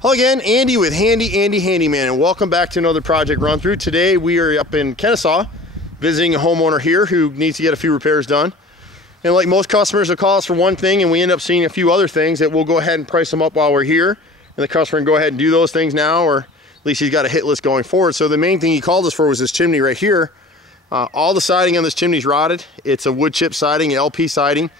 Hello again, Andy with Handy Andy Handyman, and welcome back to another project run through. Today we are up in Kennesaw visiting a homeowner here who needs to get a few repairs done. And like most customers, they'll call us for one thing and we end up seeing a few other things that we'll go ahead and price them up while we're here. And the customer can go ahead and do those things now, or at least he's got a hit list going forward. So the main thing he called us for was this chimney right here. All the siding on this chimney is rotted. It's a wood chip siding, LP siding.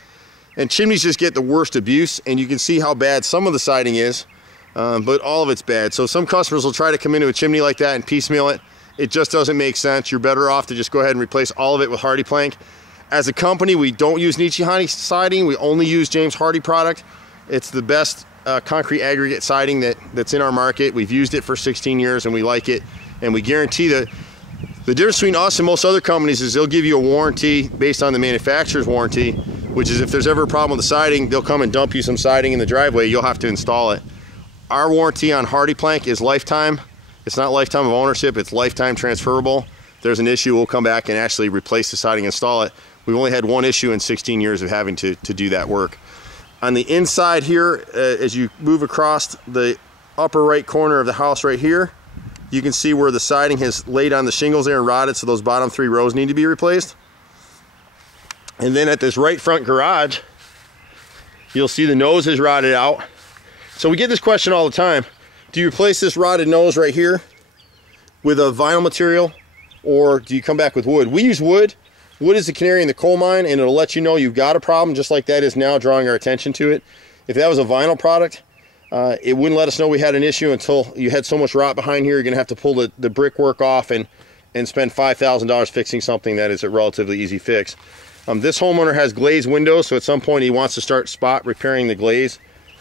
And chimneys just get the worst abuse, and you can see how bad some of the siding is. But all of it's bad. So some customers will try to come into a chimney like that and piecemeal it. It just doesn't make sense. You're better off to just go ahead and replace all of it with Hardy plank. As a company, we don't use Handy siding. We only use James Hardy product. It's the best concrete aggregate siding that's in our market. We've used it for 16 years and we like it. And we guarantee that the difference between us and most other companies is they'll give you a warranty based on the manufacturer's warranty, which is if there's ever a problem with the siding, they'll come and dump you some siding in the driveway. You'll have to install it. Our warranty on Hardy plank is lifetime. It's not lifetime of ownership, it's lifetime transferable. If there's an issue, we'll come back and actually replace the siding and install it. We've only had one issue in 16 years of having to do that work. On the inside here, as you move across the upper right corner of the house right here, you can see where the siding has laid on the shingles there and rotted, so those bottom 3 rows need to be replaced. And then at this right front garage, you'll see the nose is rotted out. So we get this question all the time. Do you replace this rotted nose right here with a vinyl material, or do you come back with wood? We use wood. Wood is the canary in the coal mine, and it'll let you know you've got a problem, just like that is now drawing our attention to it. If that was a vinyl product, it wouldn't let us know we had an issue until you had so much rot behind here. You're gonna have to pull the brickwork off and spend $5,000 fixing something that is a relatively easy fix. This homeowner has glazed windows, so at some point he wants to start spot repairing the glaze.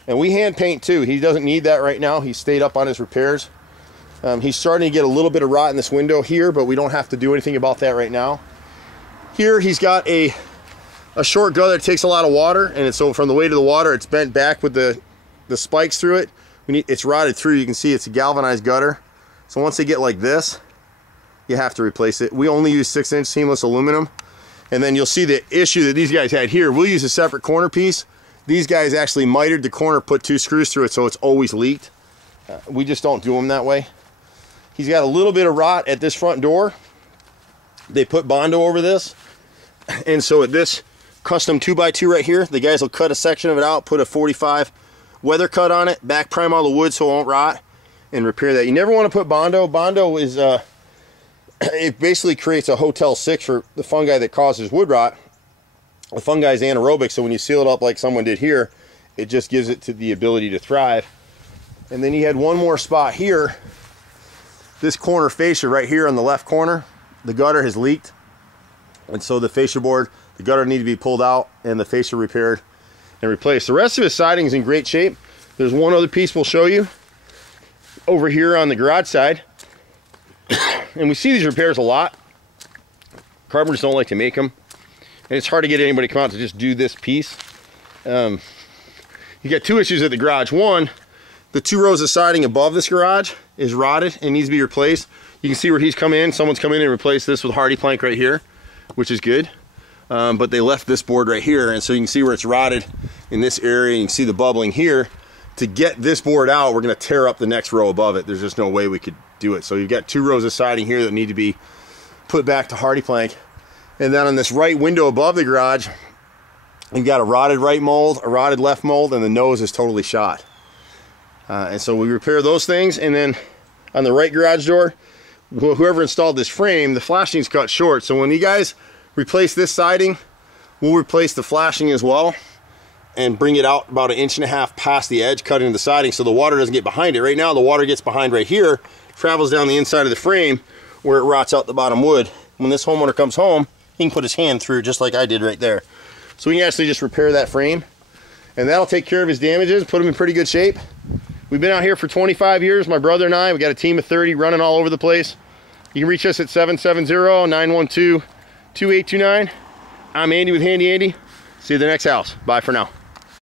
And we hand paint too. He doesn't need that right now. He's stayed up on his repairs. He's starting to get a little bit of rot in this window here, but we don't have to do anything about that right now. Here he's got a short gutter that takes a lot of water, and so from the weight of the water, it's bent back with the spikes through it. It's rotted through. You can see it's a galvanized gutter. So once they get like this, you have to replace it. We only use 6-inch seamless aluminum. And then you'll see the issue that these guys had here. We'll use a separate corner piece. These guys actually mitered the corner, put 2 screws through it, so it's always leaked. We just don't do them that way. He's got a little bit of rot at this front door. They put Bondo over this. And so at this custom 2x2 right here, the guys will cut a section of it out, put a 45 weather cut on it, back prime all the wood so it won't rot, and repair that. You never want to put Bondo. Bondo is, it basically creates a Hotel 6 for the fungi that causes wood rot. The fungi is anaerobic, so when you seal it up like someone did here, it just gives it to the ability to thrive. And then you had one more spot here. This corner fascia right here on the left corner, the gutter has leaked. And so the fascia board, the gutter need to be pulled out and the fascia repaired and replaced. The rest of his siding is in great shape. There's one other piece we'll show you over here on the garage side. And we see these repairs a lot. Carpenters don't like to make them. And it's hard to get anybody to come out to just do this piece. You got 2 issues at the garage. One, the 2 rows of siding above this garage is rotted and needs to be replaced. You can see where he's come in. Someone's come in and replaced this with Hardy plank right here, which is good. But they left this board right here, and so you can see where it's rotted in this area. You can see the bubbling here. To get this board out, we're gonna tear up the next row above it. There's just no way we could do it. So you've got 2 rows of siding here that need to be put back to Hardy plank. And then on this right window above the garage, you've got a rotted right mold, a rotted left mold, and the nose is totally shot. And so we repair those things. And then on the right garage door, whoever installed this frame, the flashing's cut short. So when you guys replace this siding, we'll replace the flashing as well and bring it out about 1.5 inches past the edge, cut into the siding so the water doesn't get behind it. Right now the water gets behind right here, travels down the inside of the frame where it rots out the bottom wood. When this homeowner comes home, he can put his hand through just like I did right there. So we can actually just repair that frame, and that'll take care of his damages, put him in pretty good shape. We've been out here for 25 years, my brother and I. We got a team of 30 running all over the place. You can reach us at 770-912-2829. I'm Andy with Handy Andy. See you at the next house. Bye for now.